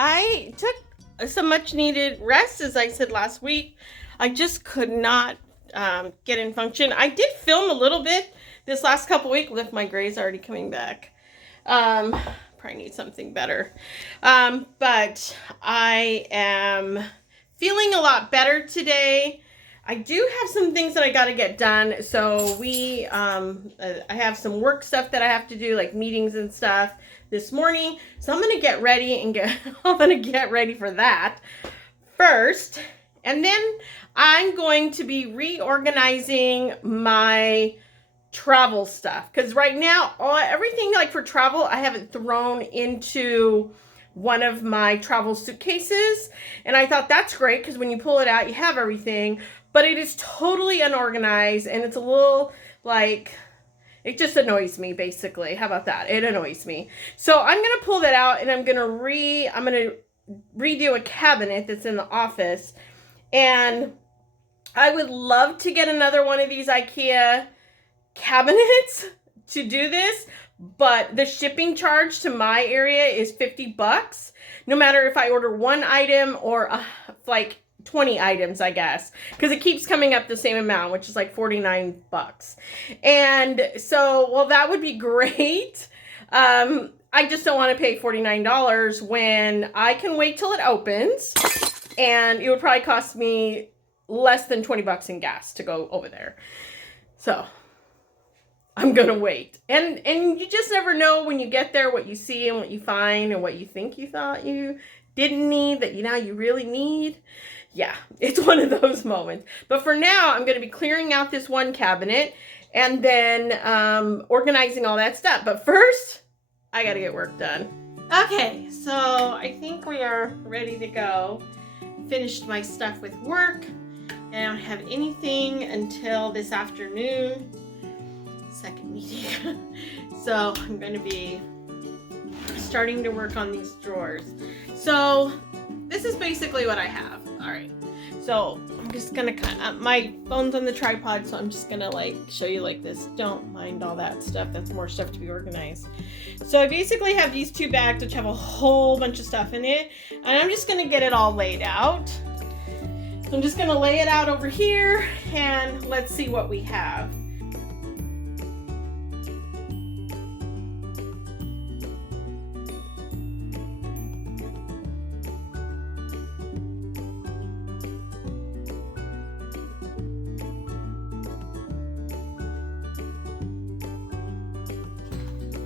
I took some much needed rest, as I said last week. I just could not get in function. I did film a little bit this last couple weeks. Look, my gray's already coming back. Probably need something better. But I am feeling a lot better today. I do have some things that I got to get done. So I have some work stuff that I have to do, like meetings and stuff this morning. So I'm going to get ready and I'm going to get ready for that first. And then I'm going to be reorganizing my travel stuff. Because right now, everything like for travel, I have it thrown into one of my travel suitcases. And I thought that's great because when you pull it out, you have everything. But it is totally unorganized and it's a little like, it just annoys me basically. How about that? It annoys me. So I'm going to pull that out and I'm going to redo a cabinet that's in the office. And I would love to get another one of these IKEA cabinets to do this, but the shipping charge to my area is $50, no matter if I order one item or like 20 items, I guess, because it keeps coming up the same amount, which is like $49. And so, well, that would be great. I just don't want to pay $49 when I can wait till it opens, and it would probably cost me less than 20 bucks in gas to go over there. So I'm going to wait. And you just never know when you get there what you see and what you find and what you think you thought you didn't need that now you really need. Yeah, it's one of those moments. But for now, I'm going to be clearing out this one cabinet and then organizing all that stuff. But first, I got to get work done. Okay, so I think we are ready to go. Finished my stuff with work. I don't have anything until this afternoon. Second meeting. So I'm going to be starting to work on these drawers. So this is basically what I have. All right. So I'm just going to my phone's on the tripod, so I'm just going to like show you like this. Don't mind all that stuff. That's more stuff to be organized. So I basically have these two bags which have a whole bunch of stuff in it, and I'm just going to get it all laid out. So I'm just going to lay it out over here and let's see what we have.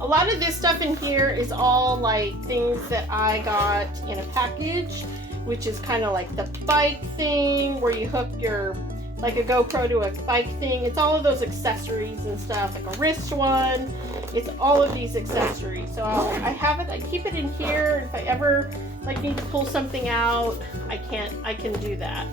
A lot of this stuff in here is all like things that I got in a package, which is kind of like the bike thing where you hook your, like a GoPro to a bike thing. It's all of those accessories and stuff, like a wrist one. It's all of these accessories. So I have it, I keep it in here. If I ever like need to pull something out, I can do that.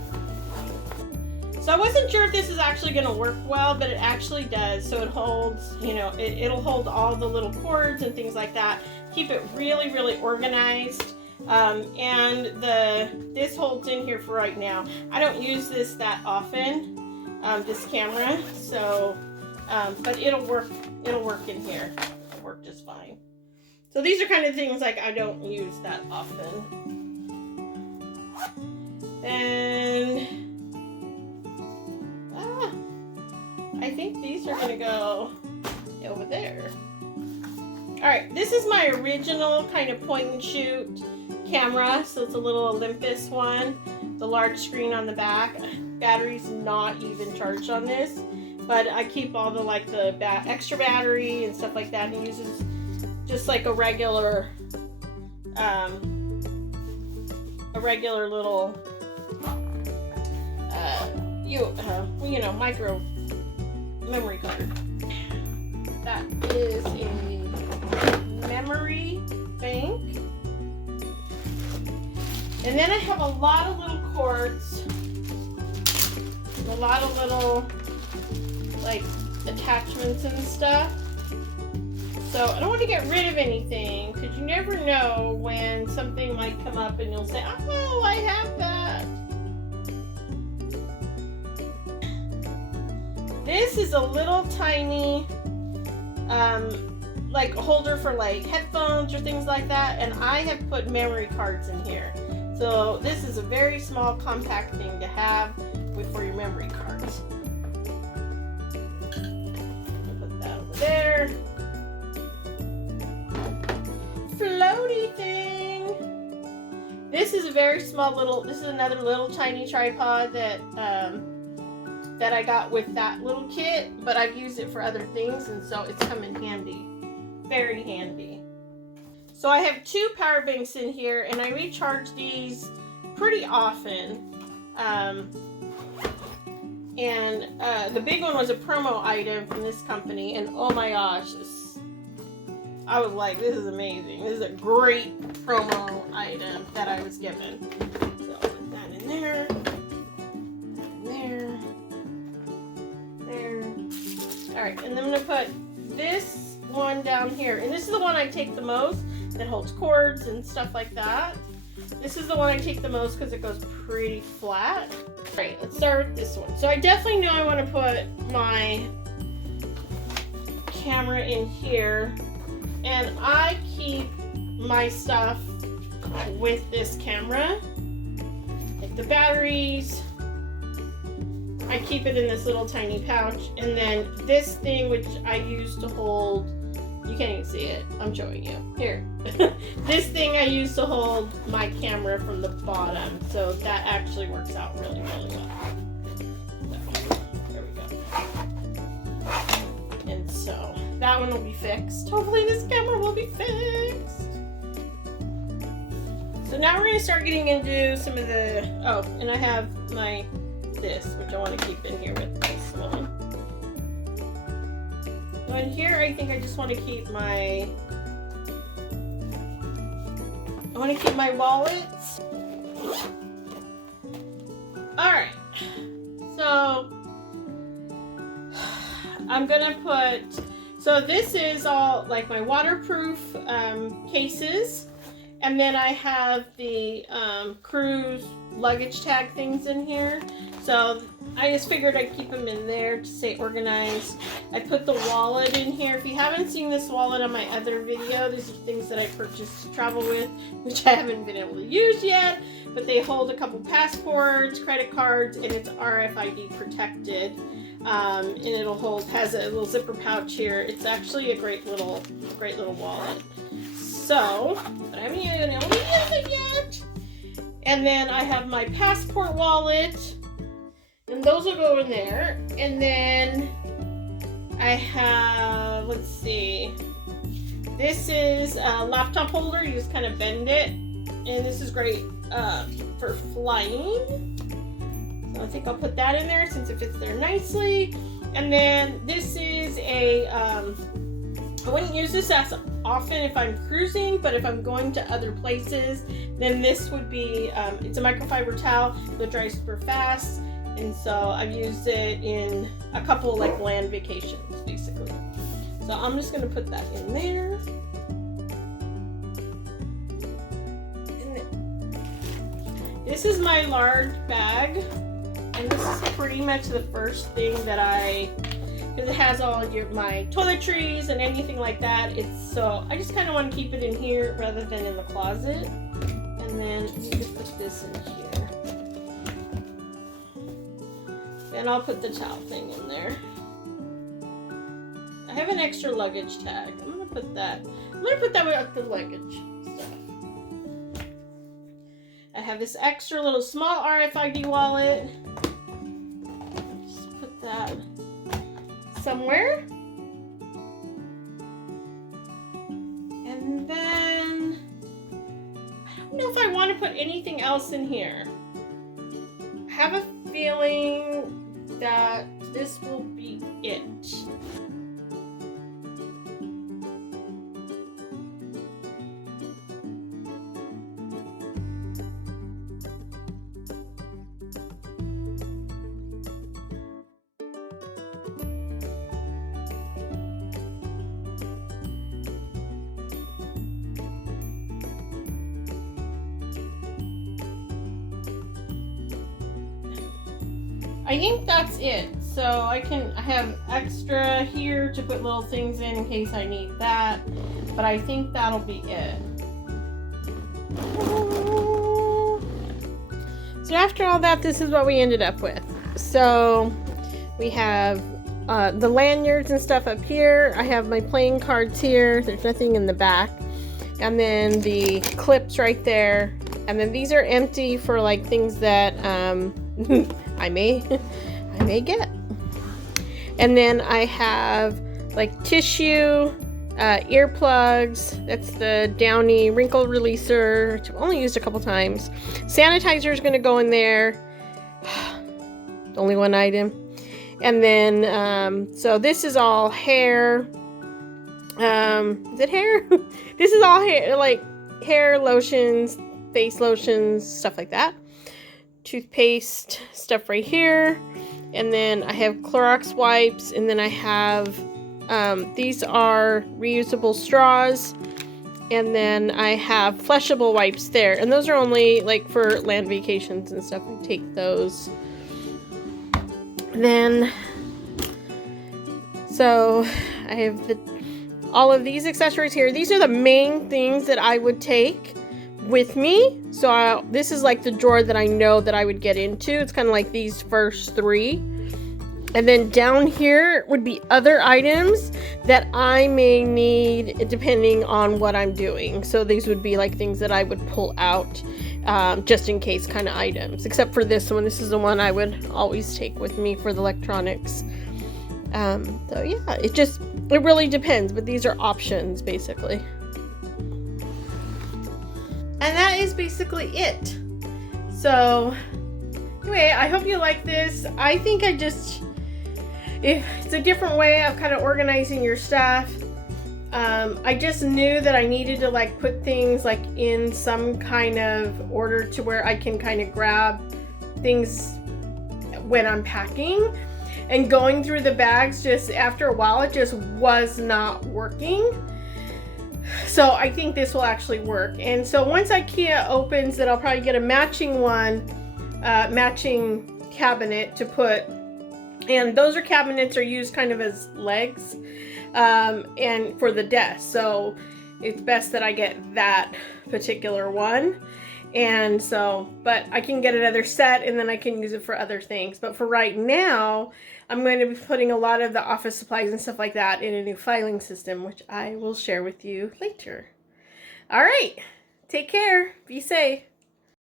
So I wasn't sure if this is actually going to work well, but it actually does. So it holds, you know, it'll hold all the little cords and things like that. Keep it really, really organized. And this holds in here for right now. I don't use this that often, this camera. So, but it'll work in here. It'll work just fine. So these are kind of things like I don't use that often. And I think these are going to go over there. Alright, this is my original kind of point and shoot camera. So it's a little Olympus one. The large screen on the back. Battery's not even charged on this. But I keep all the like the extra battery and stuff like that. And it uses just like a regular little you know, micro memory card. That is a memory bank. And then I have a lot of little cords, a lot of little like attachments and stuff. So I don't want to get rid of anything because you never know when something might come up and you'll say, oh, I have that. This is a little tiny like a holder for like headphones or things like that, and I have put memory cards in here. So this is a very small, compact thing to have for your memory cards. Put that over there. Floaty thing. This is a very small little. This is another little tiny tripod that that I got with that little kit, but I've used it for other things, and so it's come in handy. Very handy. So I have 2 power banks in here, and I recharge these pretty often. The big one was a promo item from this company, and oh my gosh, I was like, this is amazing. This is a great promo item that I was given. So I'll put that in there. There. There. Alright, and then I'm going to put this one down here. And this is the one I take the most, that holds cords and stuff like that. This is the one I take the most because it goes pretty flat. Alright, let's start with this one. So I definitely know I want to put my camera in here. And I keep my stuff with this camera. Like the batteries, I keep it in this little tiny pouch. And then this thing, which I use to hold, you can't even see it, I'm showing you. Here. This thing I use to hold my camera from the bottom. So that actually works out really, really well. So, there we go. And so that one will be fixed. Hopefully this camera will be fixed. So now we're going to start getting into some of the, oh, and I have my, this, which I want to keep in here with this one. So in here, I think I just want to keep my, wallets. Alright, so I'm going to put, so this is all like my waterproof cases. And then I have the cruise luggage tag things in here. So I just figured I'd keep them in there to stay organized. I put the wallet in here. If you haven't seen this wallet on my other video, these are things that I purchased to travel with, which I haven't been able to use yet. But they hold a couple passports, credit cards, and it's RFID protected. And it'll has a little zipper pouch here. It's actually a great little wallet. So, but I haven't even used it yet. And then I have my passport wallet, and those will go in there. And then I have, let's see, this is a laptop holder. You just kind of bend it, and this is great for flying. So I think I'll put that in there since it fits there nicely. And then this is a, I wouldn't use this as often if I'm cruising, but if I'm going to other places, then this would be, it's a microfiber towel that dries super fast, and so I've used it in a couple like land vacations, basically. So I'm just going to put that in there. And this is my large bag, and this is pretty much the first thing that because it has all my toiletries and anything like that. So I just kind of want to keep it in here rather than in the closet. And then you can put this in here. Then I'll put the towel thing in there. I have an extra luggage tag. I'm gonna put that with the luggage stuff. I have this extra little small RFID wallet. Just put that somewhere. And then I don't know if I want to put anything else in here. I have a feeling that this will be it. I think that's it. so I have extra here to put little things in case I need that. But I think that'll be it. So after all that, this is what we ended up with. So we have the lanyards and stuff up here. I have my playing cards here. There's nothing in the back. And then the clips right there. And then these are empty for like things that I may get. And then I have like tissue, earplugs. That's the Downy wrinkle releaser, which I've only used a couple times. Sanitizer is going to go in there. Only one item. And then, so this is all hair. Is it hair? This is all hair, like hair lotions, face lotions, stuff like that. Toothpaste stuff right here. And then I have Clorox wipes. And then I have, these are reusable straws. And then I have flushable wipes there. And those are only like for land vacations and stuff. I take those. Then, so I have all of these accessories here. These are the main things that I would take with me. So this is like the drawer that I know that I would get into. It's kind of like these first three. And then down here would be other items that I may need depending on what I'm doing. So these would be like things that I would pull out just in case kind of items. Except for this one. This is the one I would always take with me for the electronics. So yeah, it really depends. But these are options basically. And that is basically it. So anyway, I hope you like this. I think it's a different way of kind of organizing your stuff. I just knew that I needed to like put things like in some kind of order to where I can kind of grab things when I'm packing. And going through the bags, just after a while, it just was not working. So I think this will actually work. And so once IKEA opens, then I'll probably get a matching matching cabinet to put. And those cabinets are used kind of as legs and for the desk. So it's best that I get that particular one. And so, but I can get another set and then I can use it for other things. But for right now, I'm going to be putting a lot of the office supplies and stuff like that in a new filing system, which I will share with you later. All right. Take care. Be safe.